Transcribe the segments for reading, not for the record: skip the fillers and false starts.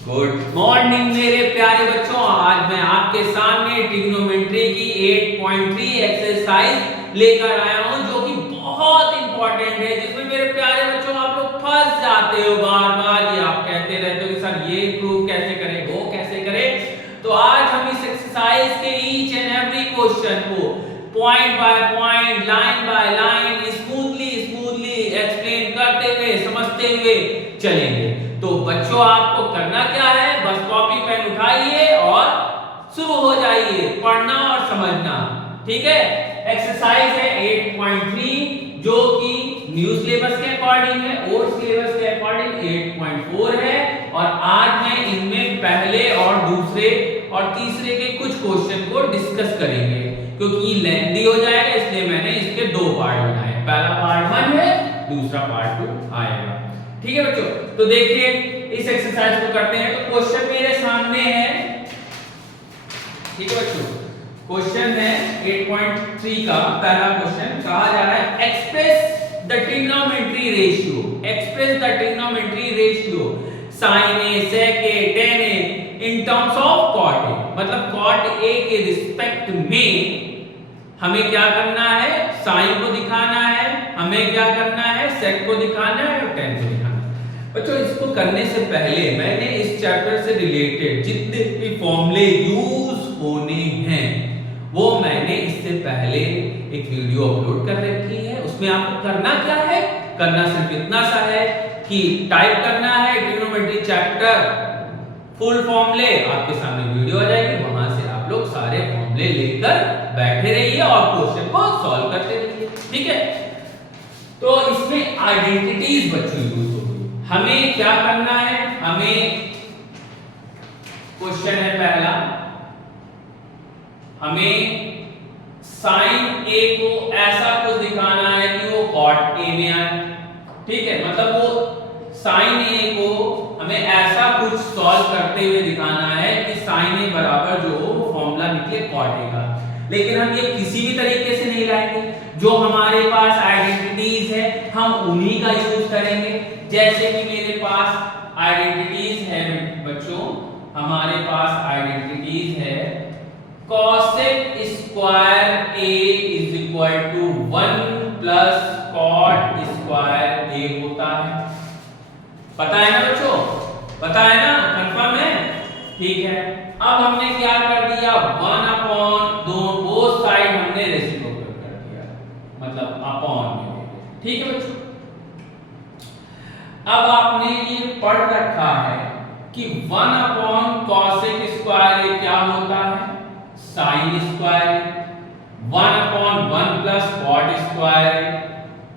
Good morning मेरे प्यारे बच्चों। आज मैं आपके सामने ट्रिग्नोमेट्री की 8.3 एक्सरसाइज लेकर आया हूं जो कि बहुत इंपॉर्टेंट है, जिसमें मेरे प्यारे बच्चों आप लोग फंस जाते हो बार बार। ये आप कहते रहते हो कि सर ये प्रूव कैसे करें, वो कैसे करें। तो आज हम इस एक्सरसाइज के ईच एंड एवरी क्वेश्चन को point by point, line by line smoothly explain करते हुए, समझते हुए चलेंगे। तो बच्चों आपको करना क्या है, बस कॉपी पेन उठाइए और शुरू हो जाइए पढ़ना और समझना। ठीक है, एक्सरसाइज है 8.3 जो कि न्यू सिलेबस के अकॉर्डिंग है, ओल्ड सिलेबस के अकॉर्डिंग 8.4 है। और आज मैं इनमें पहले और दूसरे और तीसरे के कुछ क्वेश्चन को डिस्कस करेंगे, क्योंकि लेंथी हो जाएगा इसलिए मैंने इसके दो पार्ट बनाए। पहला पार्ट 1 है, दूसरा पार्ट 2 आएगा। ठीक है बच्चों, तो देखिए इस एक्सरसाइज को करते हैं। तो क्वेश्चन मेरे सामने है। ठीक है बच्चों, क्वेश्चन है 8.3 का पहला क्वेश्चन। कहा जा रहा है express the trigonometry ratio, express the trigonometry ratio sin a sec a tan a in terms of cot a। मतलब cot a के रिस्पेक्ट में हमें क्या करना है, साइन को दिखाना है, हमें क्या करना है, सेक को दिखाना है और tan को दिखाना है। बच्चों इसको करने से पहले मैंने इस चैप्टर से रिलेटेड जितने भी फॉर्मूले यूज होने हैं वो मैंने इससे पहले एक वीडियो अपलोड कर रखी है। उसमें आपको करना क्या है, करना सिर्फ इतना सा है कि टाइप करना है ट्रिग्नोमेट्री चैप्टर फुल फॉर्मूले, आपके सामने वीडियो आ जाएगी, वहां से आप लोग सारे फॉर्मूले लेकर बैठे रहिए और क्वेश्चन को सॉल्व करते रहिए। ठीक है, तो इसमें आइडेंटिटीज बच्चों यूज होगी। हमें क्या करना है, हमें क्वेश्चन है पहला, हमें साइन ए को ऐसा कुछ दिखाना है कि वो कॉट ए में आए। ठीक है, मतलब वो साइन ए को हमें ऐसा कुछ सॉल्व करते हुए दिखाना है कि साइन ए बराबर जो वो फॉर्मूला निकले कॉट ए का। लेकिन हम ये किसी भी तरीके से नहीं लाएंगे, जो हमारे पास आइडेंटिटीज है हम उन्हीं का यूज करेंगे। जैसे कि मेरे पास आइडेंटिटीज है बच्चों, हमारे पास आइडेंटिटीज है cosec square a is equal to 1 plus cot square a होता है। पता है ना बच्चों, पता है ना, कंफर्म है। ठीक है, अब हमने क्या कर दिया, 1 अपॉन दो बोथ साइड हमने रेसिप्रोकल कर दिया, मतलब अपॉन में। ठीक है बच्चों, अब आपने ये पढ़ रखा है कि 1 अपॉन cosec स्क्वायर a क्या होता है, sine square. 1 upon 1 plus cot square.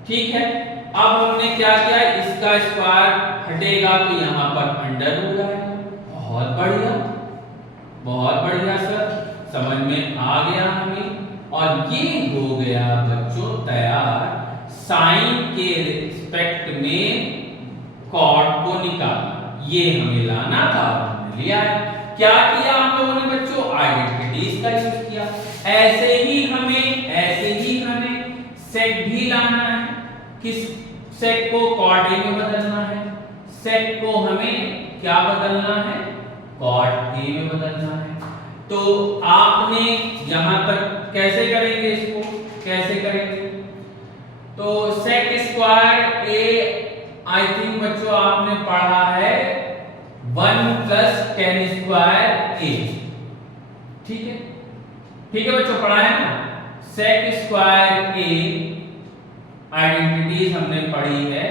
ठीक है, अब हमने क्या किया, इसका स्क्वायर हटेगा तो यहां पर अंडर रूट आएगा। बहुत बढ़िया, बहुत बढ़िया सर, समझ में आ गया हमें। और ये हो गया बच्चों तैयार साइन के रिस्पेक्ट में कॉट को निकालना। ये हमें लाना था, हमने लिया है। क्या किया हम लोगों ने बच्चों, आइडेंटिटीज का यूज किया। ऐसे ही हमें सेक भी लाना है। किस सेक को कॉट ए में बदलना है, सेक को हमें क्या बदलना है, कॉट ए में बदलना है। तो आपने यहां तक कैसे करेंगे, इसको कैसे करेंगे, तो sec square A I think बच्चों आपने पढ़ा है 1 प्लस tan स्क्वायर ए। ठीक है, ठीक है बच्चों, पढ़ा है ना। सेक स्क्वायर ए आइडेंटिटीज हमने पढ़ी है,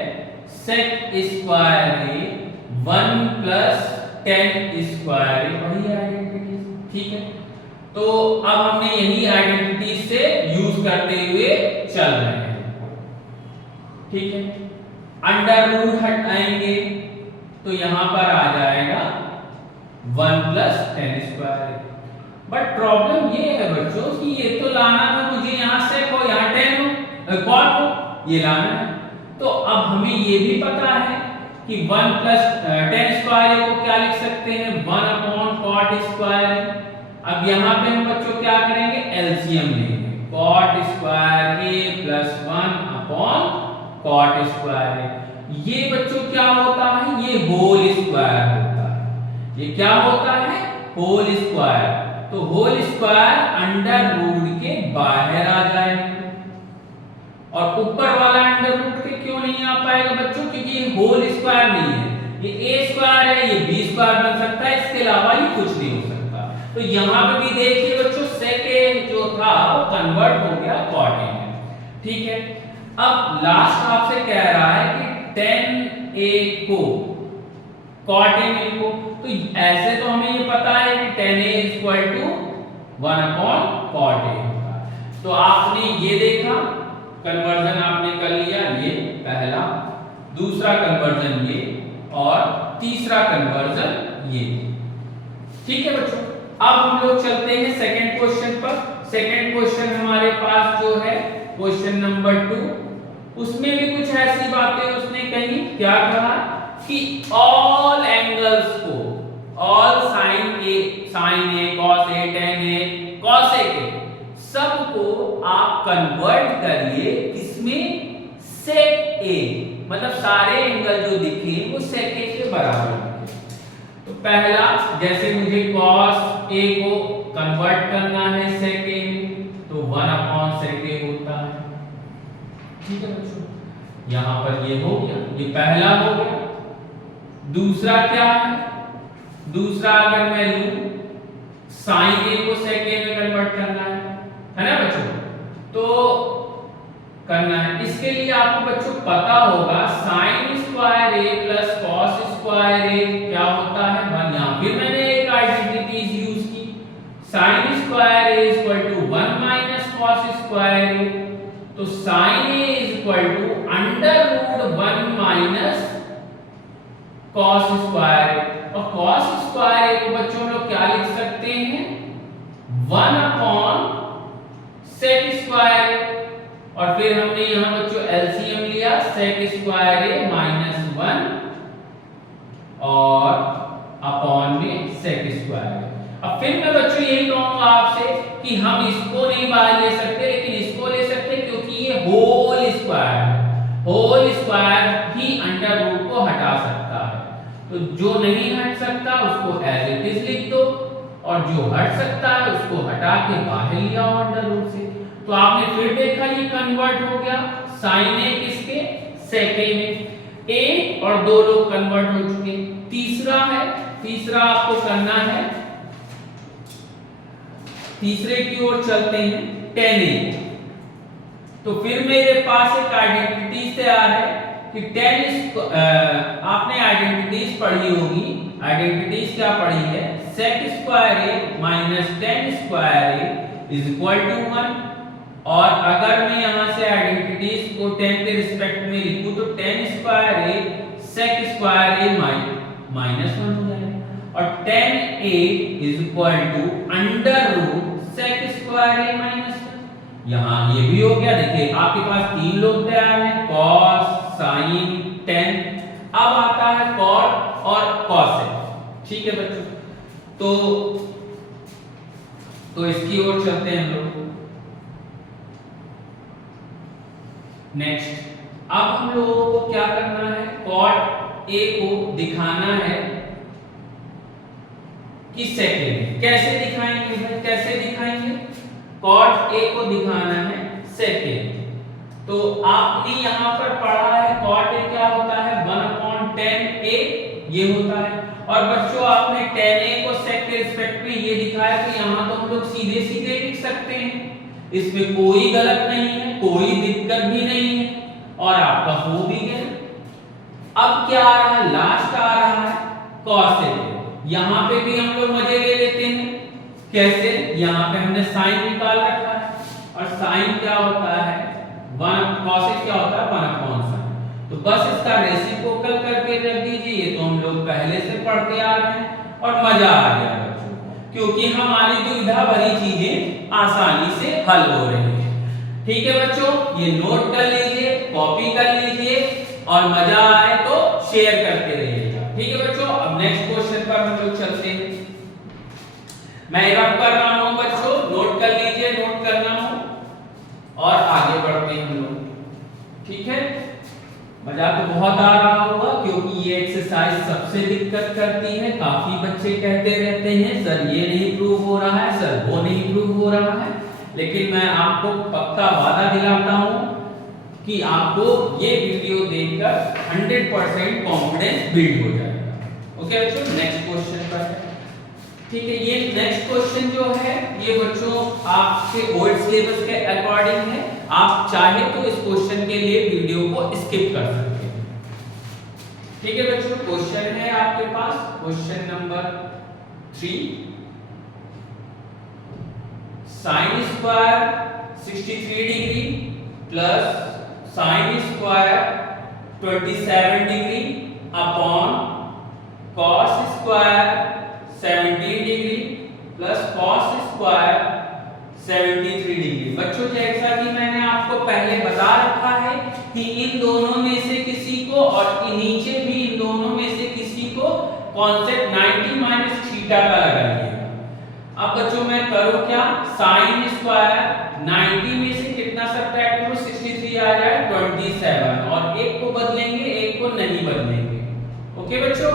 सेक स्क्वायर ए 1 प्लस tan स्क्वायर ए पढ़ी आइडेंटिटीज। ठीक है, तो अब हमने यही आइडेंटिटीज से यूज करते हुए चल रहे हैं। ठीक है, अंडर रूट हटाएंगे तो यहां पर आ जाएगा 1 plus tan square. But problem ये है बच्चों कि ये तो लाना था मुझे, यहां सेक हो यहां tan हो कॉट हो, ये लाना है। तो अब हमें ये भी पता है कि 1 प्लस tan स्क्वायर को क्या लिख सकते हैं, 1 अपॉन cot स्क्वायर। अब यहां पे हम बच्चों क्या करेंगे, एलसीएम लेंगे, cot square a plus 1 upon cot square. ये बच्चों क्या होता है, ये होल स्क्वायर होता है। ये क्या होता है? Whole square. तो होल स्क्वायर अंडर रूट के बाहर आ जाएगा, और ऊपर वाला अंडर रूट के क्यों नहीं आ पाएगा बच्चों? क्योंकि ये होल स्क्वायर नहीं है, ये ए स्क्वायर है, ये बी स्क्वायर बन सकता है, इसके अलावा ये कुछ नहीं हो सकता। तो यहाँ पे भी देखिए बच्चों सेकेंड जो था वो कन्वर्ट हो गया कॉट ए में। ठीक है, अब लास्ट आपसे कह रहा है कि tan a को cot a में लिखो। तो ऐसे तो हमें ये पता है कि tan a equal to 1/cot a होगा। तो आपने ये देखा, कन्वर्जन आपने कर लिया, ये पहला, दूसरा कन्वर्जन ये, और तीसरा कन्वर्जन ये। ठीक है बच्चों, अब हम लोग चलते हैं सेकंड क्वेश्चन पर। सेकंड क्वेश्चन हमारे पास जो है क्वेश्चन नंबर 2, उसमें भी कुछ ऐसी बातें उसने कही। क्या कहा कि ऑल एंगल्स को, all sine A cos a tan a cos a के सबको आप कन्वर्ट करिए किसमें? sec a, मतलब सारे एंगल जो दिखे वो sec a के बराबर दिखे। तो पहला, जैसे मुझे cos a को कन्वर्ट करना है sec a में, तो 1/sec a होता है। ठीक है बच्चों, यहां पर ये हो गया, ये पहला हो गया। दूसरा क्या है? दूसरा अगर मैं लूं sin a को sec a में कन्वर्ट करना है ना बच्चों? तो करना है, इसके लिए आपको बच्चों पता होगा sin square a plus cos square a क्या होता है? 1। यहां फिर मैंने एक आइडेंटिटीज यूज की, sin square a equal to 1 minus cos square a। तो sin a equal to under root 1 minus cos square a, और cos स्क्वायर a को बच्चों हम लोग क्या लिख सकते हैं? 1/sec square a। और फिर हमने यहां बच्चों एलसीएम लिया, sec स्क्वायर a माइनस 1 और अपॉन में sec स्क्वायर a। अब फिर मैं बच्चों यही कहूंगा आपसे कि हम इसको नहीं बाहर ले सकते, लेकिन इसको ले सकते, क्योंकि ये होल स्क्वायर है। होल स्क्वायर ही अंडर रूट को हटा सकता है। तो जो नहीं हट सकता उसको एज इट इज लिख दो, और जो हट सकता है उसको हटा के बाहर ले आओ अंडर रूट से। तो आपने फिर देखा ये कन्वर्ट हो गया sin a किसके? sec a में। a और 2 लोग कन्वर्ट हो चुके। तीसरा है, तीसरा आपको करना है, तीसरे की ओर चलते हैं, tan a। तो फिर मेरे पास एक आइडेंटिटी तैयार है कि आपने आइडेंटिटीज पढ़ी होगी। आइडेंटिटीज क्या पढ़ी है? sec square a minus tan square a is equal to 1। और अगर मैं यहां से आइडेंटिटीज को tan के रिस्पेक्ट में लिखूं तो tan square a sec square a minus 1 हो जाएगा, और tan a is equal to under root sec square a minus 1। यहां ये भी हो गया। देखिए आपके पास 3 लोग तैयार हैं, cos sin tan। अब आता है cot और cosec। ठीक है बच्चों, तो इसकी ओर चलते हैं हम लोग। नेक्स्ट, अब हम लोगों को क्या करना है? cot a को दिखाना है कि sec a में। कैसे दिखाएंगे भाई? कैसे दिखाएंगे? cot a को दिखाना है sec a। तो आपने यहां पर पढ़ा है cot a क्या होता है? 1/tan a ये होता है। और बच्चों आपने tan a को sec के रिस्पेक्ट में ये दिखाया, तो यहां तो हम लोग सीधे सीधे लिख सकते हैं, इसमें कोई गलत नहीं है, कोई दिक्कत भी नहीं है, और आपका हो भी गया। अब क्या आ रहा है? लास्ट आ रहा है cos a। यहां पे भी हम लोग मजे ले लेते हैं। कैसे? यहां पे हमने sin निकाल रखा है, और sin क्या होता है? 1 cos a क्या होता है? 1/sin। तो बस इसका रेसिप्रोकल करके रख दीजिए। ये तो हम लोग पहले से पढ़ते आ रहे हैं, और मजा आ गया बच्चों, क्योंकि हमारी दुविधा भरी चीजें आसानी से हल हो रही है। ठीक है बच्चों, ये नोट कर लीजिए, कॉपी कर लीजिए, और मजा आए तो शेयर करते रहिएगा। ठीक है बच्चों, अब नेक्स्ट क्वेश्चन पर हम लोग चलते हैं। मैं रफ कर रहा हूं बच्चों, नोट कर लीजिए, नोट करना हो, और आगे बढ़ते हैं हम लोग। ठीक है, मजा तो बहुत आ रहा होगा क्योंकि ये एक्सरसाइज सबसे दिक्कत करती है। काफी बच्चे कहते रहते हैं सर ये नहीं प्रूव हो रहा है, सर वो नहीं प्रूव हो रहा है, लेकिन मैं आपको पक्का वादा दिलाता हूं कि आपको ये वीडियो देखकर 100% कॉन्फिडेंस बिल्ड हो जाएगा। ओके बच्चों, नेक्स्ट क्वेश्चन पर है। ठीक है, ये नेक्स्ट क्वेश्चन जो है ये बच्चों आपके ओल्ड सिलेबस के अकॉर्डिंग है। आप चाहे तो इस क्वेश्चन के लिए वीडियो को स्किप कर सकते हैं। ठीक है बच्चों, क्वेश्चन है आपके पास question number 3। Sine square 63 degree plus sine square 27 degree upon cos square 17 degree plus cos square 73 degree. बच्चों जैसा कि मैंने आपको पहले बता रखा है कि इन दोनों में से किसी को और नीचे भी इन दोनों में से किसी को कॉन्सेप्ट 90 माइनस थीटा का लगाइएगा। अब बच्चों मैं करूं क्या, साइन स्क्वायर 90 में से कितना सब्ट्रैक्ट करूं, 63 आ जाए 27, और एक को बदलेंगे एक को नहीं बदलेंगे। ओके बच्चों,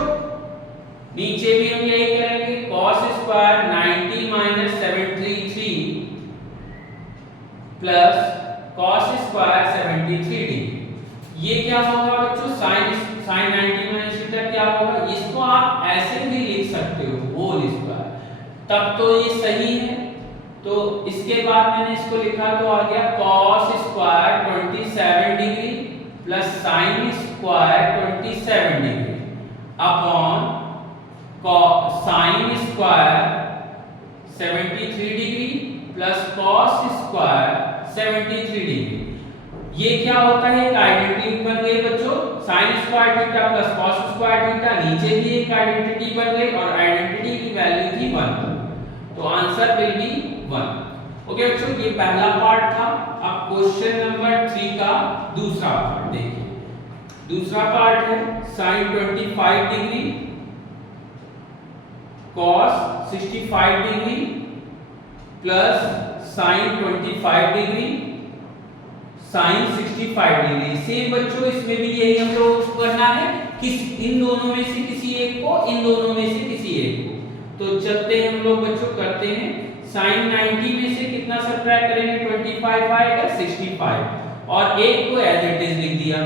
नीचे भी हम यही करेंगे, cos square 90 minus 73 plus cos square 73 degree. ये क्या होगा बच्चों, sin 90 माइनस थीटा क्या होगा, इसको आप ऐसे भी लिख सकते हो होल स्क्वायर, तब तो ये सही है। तो इसके बाद मैंने इसको लिखा तो आ गया cos square 27 degree plus sin square 27 degree upon sine square 73 degree plus cos square 73 degree. ये क्या होता है, एक आइडेंटिटी बन गई बच्चों, sine square theta plus cos square theta, नीचे भी एक आइडेंटिटी बन गई और आइडेंटिटी की वैल्यू थी 1, तो आंसर विल बी 1। ओके बच्चों, ये पहला पार्ट था। अब क्वेश्चन नंबर 3 का दूसरा पार्ट देखिए। दूसरा पार्ट है sine 25 degree cos 65 degree plus sin 25 degree sin 65 degree. Same बच्चों इसमें भी यही हम लोग को करना है, इन दोनों में से किसी एक को, इन दोनों में से किसी एक को। तो चलते हैं हम लोग बच्चों, करते हैं। sin 90 में से कितना सब्ट्रैक्ट करेंगे, 25 आएगा 65 और एक को एज इट इज लिख दिया,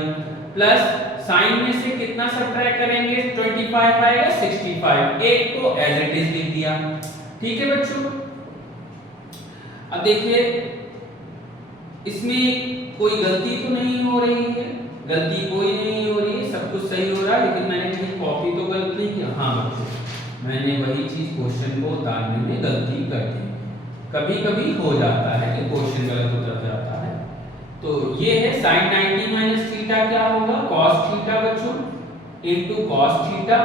प्लस साइन में से कितना सब्ट्रैक्ट करेंगे, 25 आएगा 65, एक को एज इट इज लिख दिया। ठीक है बच्चों, अब देखिए इसमें कोई गलती तो नहीं हो रही है, गलती कोई नहीं हो रही है, सब कुछ सही हो रहा है, लेकिन मैंने कहीं कॉपी तो गलत नहीं किया। हाँ बच्चों, मैंने वही चीज क्वेश्चन को उतारने में गलती कर दी, कभी कभी हो जाता है कि क्वेश्चन गलत उतर जाता है। तो ये है sin 90 माइनस थीटा क्या होगा, cos थीटा बच्चों इनटू cos थीटा,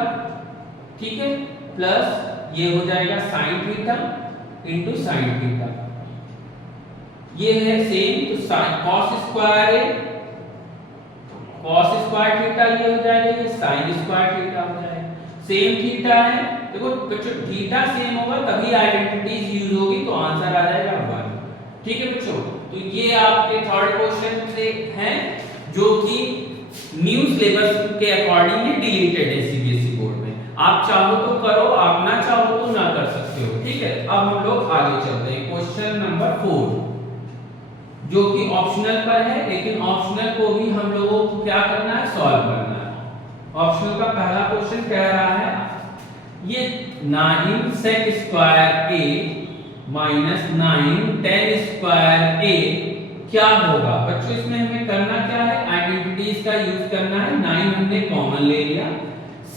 ठीक है, प्लस ये हो जाएगा sin theta into sin theta. ये है सेम, तो cos स्क्वायर है cos स्क्वायर थीटा, ये हो जाएगा, ये sin स्क्वायर थीटा हो जाएगा। सेम थीटा है, देखो बच्चों थीटा सेम होगा तभी आइडेंटिटीज यूज होगी, तो आंसर आ जाएगा 1। ठीक है बच्चों, तो ये आपके थर्ड क्वेश्चन से हैं जो कि न्यू सिलेबस के अकॉर्डिंग ही डिलीटेड है सीबीएसई बोर्ड में। आप चाहो तो करो, आप ना चाहो तो ना कर सकते हो। ठीक है, अब हम लोग आगे चलते हैं क्वेश्चन नंबर 4 जो कि ऑप्शनल पर है, लेकिन ऑप्शनल को भी हम लोगों को क्या करना है, सॉल्व करना है। ऑप्शनल का पहला क्वेश्चन कह रहा है ये 9 sec square a minus 9 tan square a क्या होगा। बच्चों इसमें हमें करना क्या है, आइडेंटिटीज का यूज करना है। 9 हमने कॉमन ले लिया,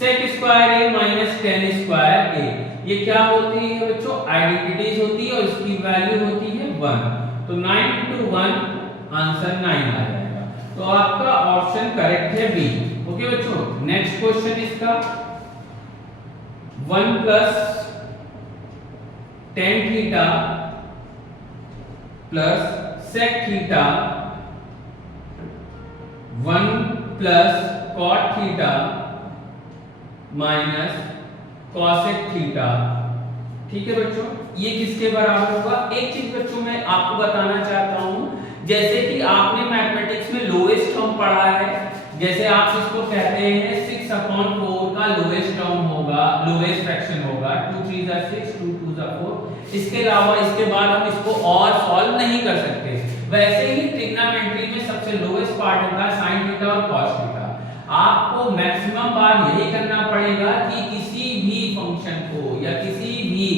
sec square a minus tan square a ये क्या होती है बच्चों, आइडेंटिटीज होती है और इसकी वैल्यू होती है 1, तो 9 into 1 आंसर 9 आ जाएगा। तो आपका ऑप्शन करेक्ट है बी। ओके बच्चों, नेक्स्ट क्वेश्चन इसका 1 plus tan theta plus sec theta 1 plus cot theta minus cosec theta. ठीक है बच्चों, ये किसके बराबर होगा। एक चीज बच्चों मैं आपको बताना चाहता हूं, जैसे कि आपने मैथमेटिक्स में लोएस्ट फॉर्म पढ़ा है, जैसे आप इसको कहते हैं 6/4 का लोएस्ट टर्म होगा, लोएस्ट फ्रैक्शन होगा, 2 3 जा 6, 2 2 जा 4। इसके अलावा इसके बाद हम इसको और सॉल्व नहीं कर सकते। वैसे ही ट्रिग्नोमेट्री में सबसे लोएस्ट पार्ट होता है sin थीटा और cos थीटा। आपको मैक्सिमम बार यही करना पड़ेगा कि किसी भी फंक्शन को या किसी भी,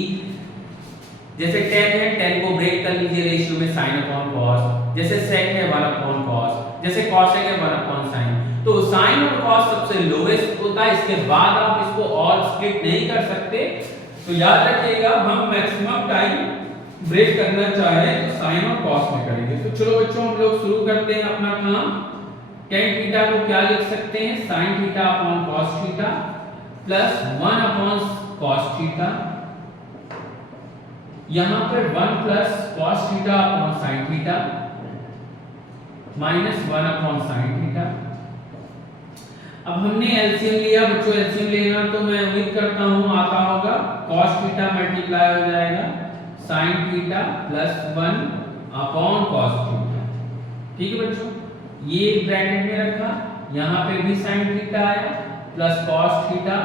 जैसे 10 है 10 को ब्रेक कर लीजिए रेशियो में sin/cos, जैसे sec है 1/cos, जैसे cos है 1/sin। तो sin और cos सबसे लोएस्ट होता है, इसके बाद आप इसको और स्प्लिट नहीं कर सकते। तो याद रखिएगा, हम मैक्सिमम टाइम ब्रेक करना चाहें तो sin और cos में करेंगे। तो चलो बच्चों हम लोग शुरू करते हैं अपना काम। tan थीटा को क्या लिख सकते हैं, sin theta upon cos theta plus 1 upon cos theta, यहां पर 1 plus cos theta upon sin theta minus 1 upon sin theta. अब हमने एलसीएम लिया बच्चों, एलसीएम लेना तो मैं उम्मीद करता हूं आता होगा, cos थीटा मल्टीप्लाई हो जाएगा sin theta plus 1 upon cos theta. ठीक है बच्चों, ये ब्रैकेट में रखा, यहां पे भी sin थीटा आया plus cos theta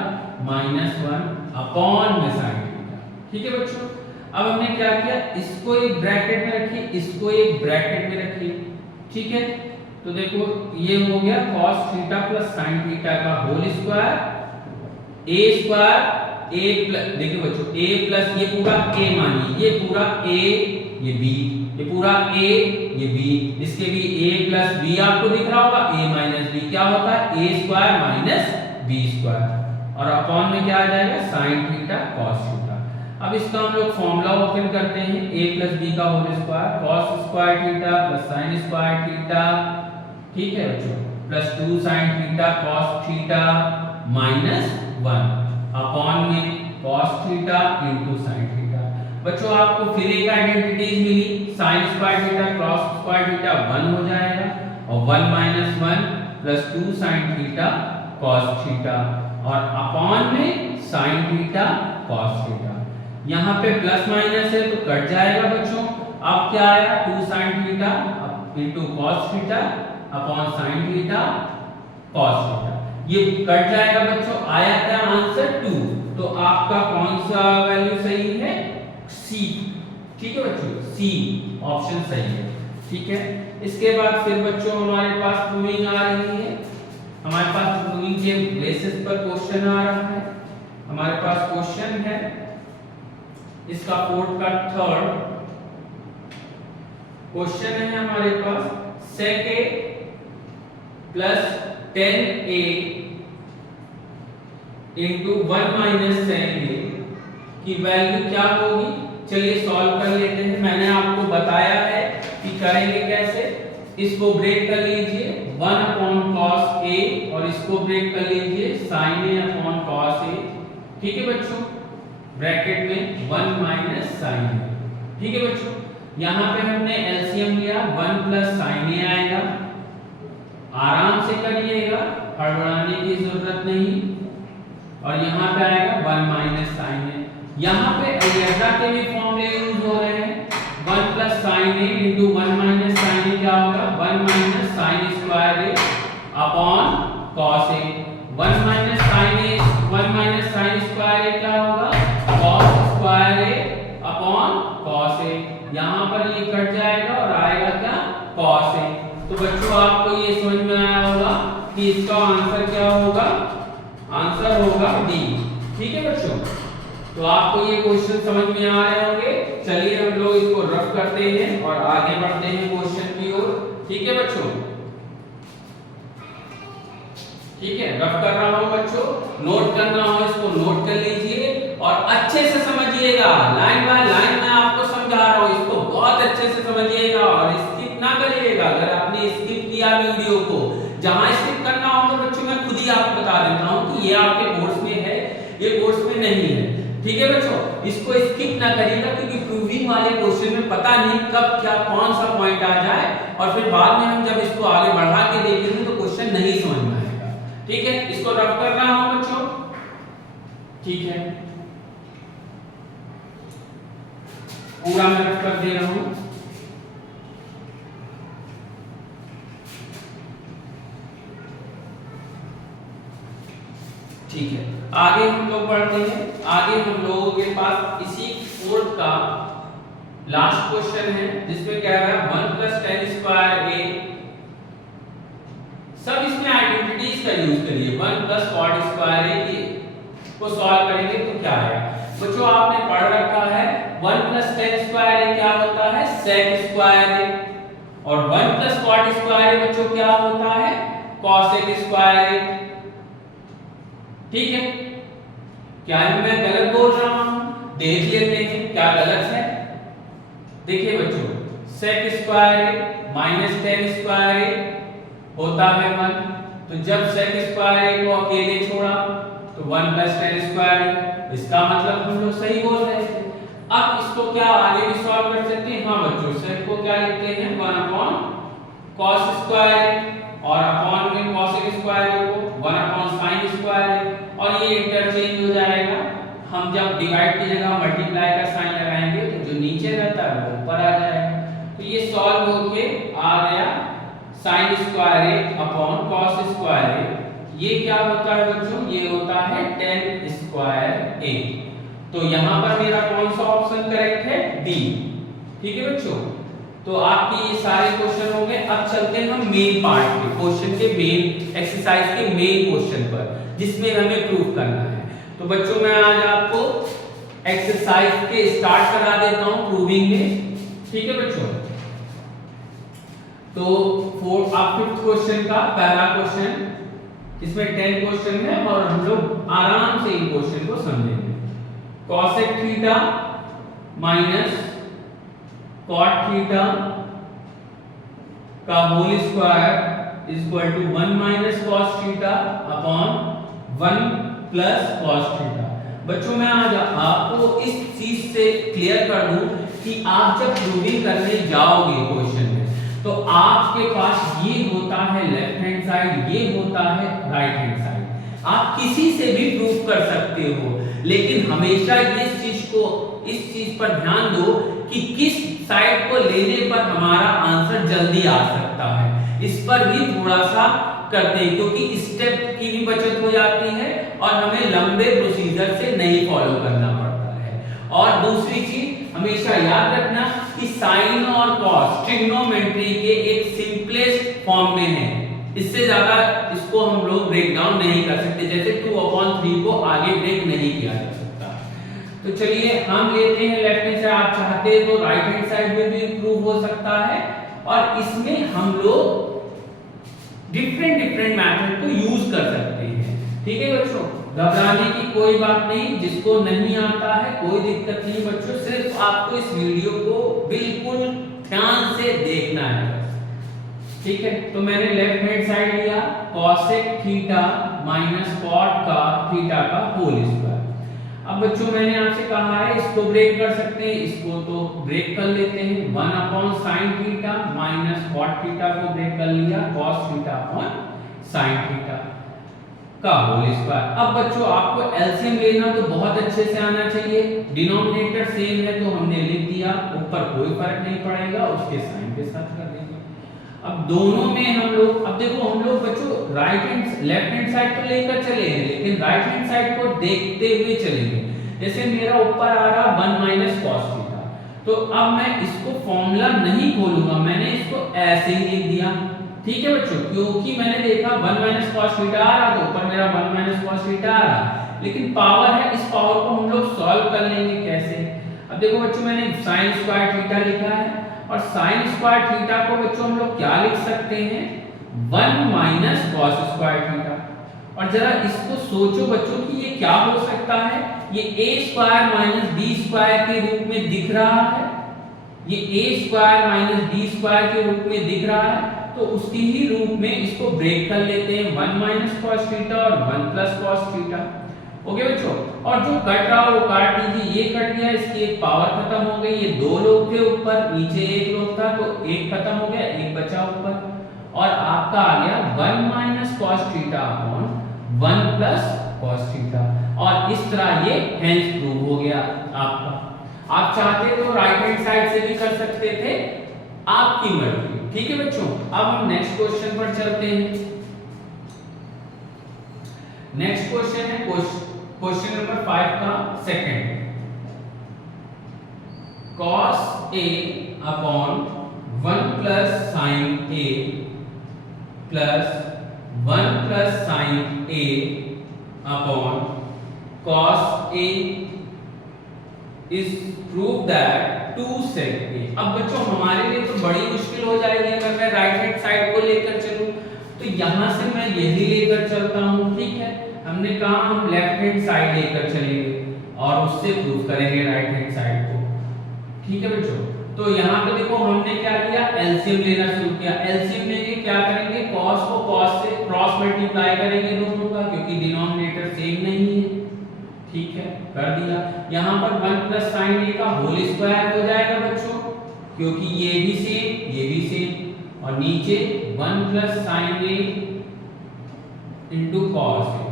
minus 1 upon में sin थीटा। ठीक है बच्चों, अब हमने क्या किया, इसको एक ब्रैकेट में रखिए, इसको एक ब्रैकेट में रखिए। ठीक है, तो देखो ये हो गया cos theta plus sin theta का whole square, a square a plus, देखिए बच्चों a प्लस ये पूरा a मानिए, ये पूरा a, ये b, ये पूरा a, ये b, इसके भी a प्लस b आपको दिख रहा होगा, a माइनस b क्या होता है, a square minus b square, और अपॉन में क्या आ जाएगा sin थीटा cos थीटा। अब इसका हम लोग फॉर्मूला ओपन करते हैं, a प्लस b का whole square cos square theta plus sin square theta, ठीक है बच्चों, plus 2 sin theta cos theta minus 1 upon में cos theta into sin theta. बच्चों आपको फिर एक आइडेंटिटीज मिली, sin square theta cos square theta 1 हो जाएगा, और 1 minus 1 plus 2 sin theta cos theta, और अपॉन में sin थीटा cos थीटा। यहाँ पे प्लस माइनस है तो कट जाएगा बच्चों। अब क्या आया, 2 sin theta into cos theta upon sin theta cos theta, ये कट जाएगा बच्चों। आया क्या आंसर 2, तो आपका कौन सा वैल्यू सही है, सी। ठीक है बच्चों, सी ऑप्शन सही है। ठीक है, इसके बाद फिर बच्चों हमारे पास प्रूविंग आ रही है, हमारे पास प्रूविंग के बेसिस पर क्वेश्चन आ रहा है। हमारे पास क्वेश्चन है इसका 4th का 3rd क्वेश्चन है हमारे पास, sec a plus 10a into 1 minus sec a की वैल्यू क्या होगी। चलिए सॉल्व कर लेते हैं। मैंने आपको बताया है कि करेंगे कैसे, इसको ब्रेक कर लीजिए 1 अपॉन cos a और इसको ब्रेक कर लीजिए sin a upon cos a। ठीक है बच्चों, ब्रैकेट में 1 माइनस sin a। ठीक है बच्चों, यहाँ पे हमने एलसीएम लिया, 1 प्लस sin a आएगा, आराम से करिएगा, हड़बड़ाने की जरूरत नहीं, और यहाँ पे आएगा 1 माइनस sin a। यहाँ पे अलजेब्रा के भी फॉर्मूले यूज हो रहे हैं, 1 plus sin a into 1 minus sin a क्या होगा, 1 minus sin square a upon cos a। 1 minus sin a, 1 minus sin square a क्या होगा, cos square a upon cos a। यहाँ पर ये कट जाएगा और आएगा क्या, cos a। तो बच्चों आपको ये समझ में आया होगा कि इसका आंसर क्या होगा, आंसर होगा डी। ठीक है बच्चों, तो आपको ये क्वेश्चन समझ में आ रहे होंगे। चलिए हम लोग इसको रफ करते हैं और आगे बढ़ते हैं क्वेश्चन की ओर। ठीक है बच्चों, ठीक है, रफ कर रहा हूं बच्चों, नोट करना हो इसको नोट कर लीजिए और अच्छे से समझिएगा, लाइन बाय लाइन मैं आपको समझा रहा हूं, इसको बहुत अच्छे से समझिएगा और स्किप ना करिएगा। अगर आपने स्किप किया वीडियो को, जहां स्किप करना हो तो बच्चों मैं खुद ही आपको बता देता हूं कि ये आपके कोर्स में है, ये कोर्स में नहीं है। ठीक है बच्चों, इसको स्किप ना करिएगा, क्योंकि प्रूविंग वाले क्वेश्चन में पता नहीं कब क्या कौन सा पॉइंट आ जाए और फिर बाद में हम जब इसको आगे बढ़ा के देखेंगे तो क्वेश्चन नहीं समझ में आएगा। ठीक है, इसको रफ कर रहा हूं बच्चों। ठीक है, पूरा मैं रफ कर दे रहा हूं। आगे हम लोग बढ़ते हैं। आगे हम लोगों के पास इसी फोर्थ का लास्ट क्वेश्चन है जिसमें क्या है 1 + tan स्क्वायर a। सब इसमें आइडेंटिटीज का यूज करिए। 1 + cot स्क्वायर a की को सॉल्व करेंगे तो क्या आएगा बच्चों, आपने पढ़ रखा है 1 + tan स्क्वायर a क्या होता है sec स्क्वायर a, और 1 + cot स्क्वायर a बच्चों क्या होता है cosec स्क्वायर a। ठीक है, क्या मैं गलत बोल रहा हूं? देख लेते हैं क्या गलत है। देखिए बच्चों, sec square a minus tan square a होता है 1, तो जब sec स्क्वायर a को अकेले छोड़ा तो 1 + tan स्क्वायर a, इसका मतलब हम लोग सही बोल रहे थे। अब इसको क्या आगे भी सॉल्व कर सकते हैं? हाँ बच्चों, sec को क्या लिखते हैं 1 cos स्क्वायर a, और अपॉन में cosec स्क्वायर a को 1 sin स्क्वायर a, और ये इंटरचेंज हो जाएगा। हम जब डिवाइड की जगह मल्टीप्लाई का साइन लगाएंगे तो जो नीचे रहता है वो ऊपर आ जाएगा। तो ये सॉल्व होके आ गया sin square a upon cos square a। ये क्या होता है बच्चों? ये होता है tan स्क्वायर a। तो यहाँ पर मेरा कौन सा ऑप्शन करेक्ट है? बी। ठीक है बच्चों, तो आपके ये सारे क्वेश्चन हो गए। अब चलते हैं हम मेन पार्ट पे, क्वेश्चन के मेन एक्सरसाइज के मेन क्वेश्चन पर जिसमें हमें प्रूफ करना है। तो बच्चों मैं आज आपको एक्सरसाइज के स्टार्ट करा देता हूं प्रूविंग में। ठीक है बच्चों, तो फिफ्थ क्वेश्चन का पहला क्वेश्चन, इसमें 10 क्वेश्चन है और हम लोग आराम से इन क्वेश्चन को समझेंगे। cosec theta minus cot theta का whole square equal to 1 - cos theta upon 1 + cos theta. बच्चों मैं आज आपको इस चीज से क्लियर कर दूं कि आप जब प्रूविंग करने जाओगे क्वेश्चन में तो आपके पास ये होता है लेफ्ट हैंड साइड, ये होता है राइट हैंड साइड। आप किसी से भी प्रूव कर सकते हो, लेकिन हमेशा इस चीज पर ध्यान दो कि किस साइड को लेने पर हमारा आंसर जल्दी आ सकता है। इस पर भी थोड़ा सा करते हैं क्योंकि स्टेप की भी बचत हो जाती है और हमें लंबे प्रोसीजर से नहीं फॉलो करना पड़ता है। और दूसरी चीज हमेशा याद रखना कि साइन और कॉस ट्रिग्नोमेट्री के एक सिंपलेस्ट फॉर्म में है, इससे ज्यादा इसको हम लोग ब्रेक डाउन नहीं कर सकते, जैसे 2/3 को आगे ब्रेक नहीं किया जा सकता। तो चलिए हम लेते हैं लेफ्ट हैंड साइड, आप चाहते हैं तो राइट हैंड साइड में भी प्रूव हो सकता है, और इसमें हम लोग डिफरेंट मेथड को यूज कर सकते हैं। ठीक है बच्चों, घबराने की कोई बात नहीं, जिसको नहीं आता है कोई दिक्कत नहीं बच्चों, सिर्फ आपको इस वीडियो को बिल्कुल ध्यान से देखना है। ठीक है, तो मैंने लेफ्ट हैंड साइड लिया cosec थीटा माइनस cot का थीटा का होल स्क्वायर। अब बच्चों मैंने आपसे कहा है इसको ब्रेक कर सकते हैं, इसको तो ब्रेक कर लेते हैं। 1 sin theta minus cot theta को ब्रेक कर लिया, cos theta upon sin theta का होल स्क्वायर। अब बच्चों आपको एलसीएम लेना तो बहुत अच्छे से आना चाहिए। डिनोमिनेटर सेम है तो हमने लिख दिया, ऊपर कोई फर्क नहीं पड़ेगा, उसके साइन के साथ कर देंगे। अब दोनों में हम लोग, अब देखो हम लोग बच्चों लेफ्ट हैंड साइड तो लेकर चले हैं, लेकिन राइट हैंड साइड को देखते हुए चलेंगे। जैसे मेरा ऊपर आ रहा 1 - cos थीटा, तो अब मैं इसको फॉर्मूला नहीं खोलूंगा, मैंने इसको ऐसे ही लिख दिया। ठीक है बच्चों, क्योंकि मैंने देखा 1 - cos थीटा आ रहा तो ऊपर मेरा 1 - cos थीटा आ रहा, लेकिन पावर है, इस पावर को हम लोग सॉल्व कर लेंगे कैसे। अब देखो बच्चों मैंने sin स्क्वायर थीटा लिखा है, और sin स्क्वायर थीटा को बच्चों हम लोग क्या लिख सकते हैं 1 - cos स्क्वायर थीटा। और जरा इसको सोचो बच्चों कि ये क्या हो सकता है, ये a square minus b square के रूप में दिख रहा है, ये a square minus b square के रूप में दिख रहा है, तो उसकी ही रूप में इसको ब्रेक कर लेते हैं 1 - cos थीटा और 1 + cos थीटा। ओके बच्चों, और जो कट रहा वो काट दीजिए, ये कट गया, इसकी एक पावर खत्म हो गई, ये 2 लोग थे ऊपर, नीचे एक लोग था तो एक खत्म हो गया, एक बचा ऊपर, और आपका आ गया 1 - cos theta upon 1 + cos theta. और इस तरह ये हेंस प्रूव हो गया आपका। आप चाहते तो राइट हैंड साइड से भी कर सकते थे, आपकी मर्जी। ठीक है बच्चों, अब हम नेक्स्ट क्वेश्चन पर चलते हैं। नेक्स्ट क्वेश्चन है क्वेश्चन नंबर 5 का second, cos a upon 1 plus sin a plus 1 plus sin a upon cos a is prove that 2 sec a। अब बच्चों हमारे लिए तो बड़ी मुश्किल हो जाएगी अगर मैं राइट हैंड साइड को लेकर चलूं, तो यहां से मैं यही लेकर चलता हूं, ठीक है। हमने कहा हम लेफ्ट हैंड साइड लेकर चलेंगे और उससे प्रूव करेंगे राइट हैंड साइड को, ठीक है बच्चों। तो यहाँ पे देखो हमने क्या किया, एलसीएम लेना शुरू किया। एलसीएम लेके क्या करेंगे, cos को cos से क्रॉस मल्टीप्लाई करेंगे दोनों का, क्योंकि डिनोमिनेटर सेम नहीं है, ठीक है, कर दिया। यहाँ पर 1 प्लस साइन ए का होल स्क्वायर हो जाएगा बच्चों, क्योंकि ये भी सेम, और नीचे 1 plus sign A into cos A,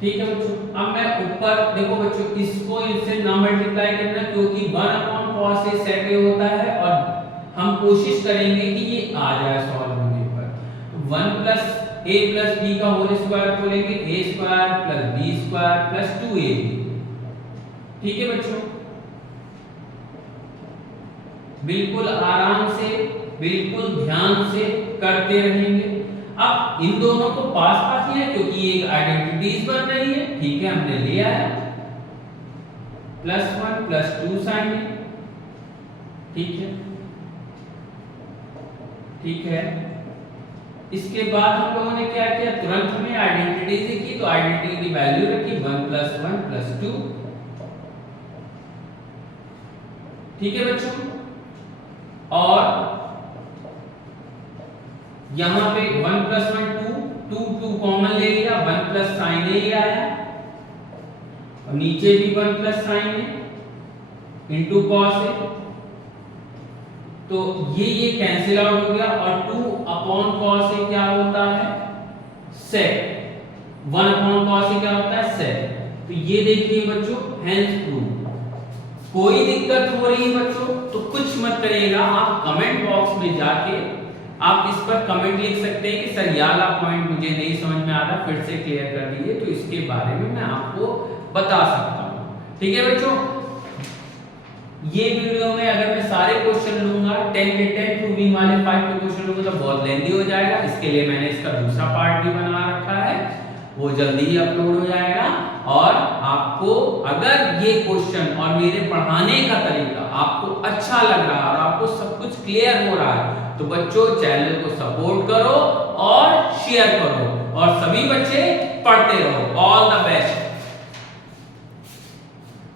ठीक है बच्चों। अब मैं ऊपर देखो बच्चों, इसको इससे ना मल्टीप्लाई करना, क्योंकि 1 अपॉन कॉस ए सेक ए होता है, और हम कोशिश करेंगे कि ये आ जाए सॉल्व होने पर। तो 1 प्लस a प्लस b का होल स्क्वायर बोलेंगे a square plus b square plus 2ab, ठीक है बच्चों। बिल्कुल आराम से, बिल्कुल ध्यान से करते रहेंगे। अब इन दोनों को पास पास ही है, क्योंकि ये एक आइडेंटिटीज बन रही है, ठीक है, हमने लिया है +1 + 2 sin a, ठीक है। इसके बाद हम लोगों ने क्या किया, तुरंत हमें आइडेंटिटीज लिखी, तो आइडेंटिटी की वैल्यू रखी 1 + 1 + 2, ठीक है बच्चों। और यहां पे 1 + 1 2 कॉमन ले लिया, 1 प्लस sin a आया, और नीचे भी 1 plus sin a into cos a, तो ये कैंसिल आउट हो गया, और 2 अपॉन cos a क्या होता है, sec। 1 अपॉन cos a क्या होता है, sec। तो ये देखिए बच्चों, हेंस प्रूव। कोई दिक्कत हो रही है बच्चों तो कुछ मत करिएगा, आप कमेंट बॉक्स में जाके आप इस पर कमेंट लिख सकते हैं कि सर ये वाला पॉइंट मुझे नहीं समझ में आ रहा, फिर से क्लियर कर दीजिए, तो इसके बारे में मैं आपको बता सकता हूं, ठीक है बच्चों। ये वीडियो में अगर मैं सारे क्वेश्चन लूंगा 10 के 10 प्रूविंग वाले 5 के क्वेश्चन लूंगा तो बहुत लेंथी हो जाएगा। इसके लिए मैंने इसका दूसरा पार्ट भी बना रखा है, वो जल्दी ही अपलोड हो जाएगा। और आपको अगर ये क्वेश्चन और मेरे पढ़ाने का तरीका आपको अच्छा लग रहा है और आपको सब कुछ क्लियर हो रहा है, तो बच्चों चैनल को सपोर्ट करो और शेयर करो, और सभी बच्चे पढ़ते रहो। All the best.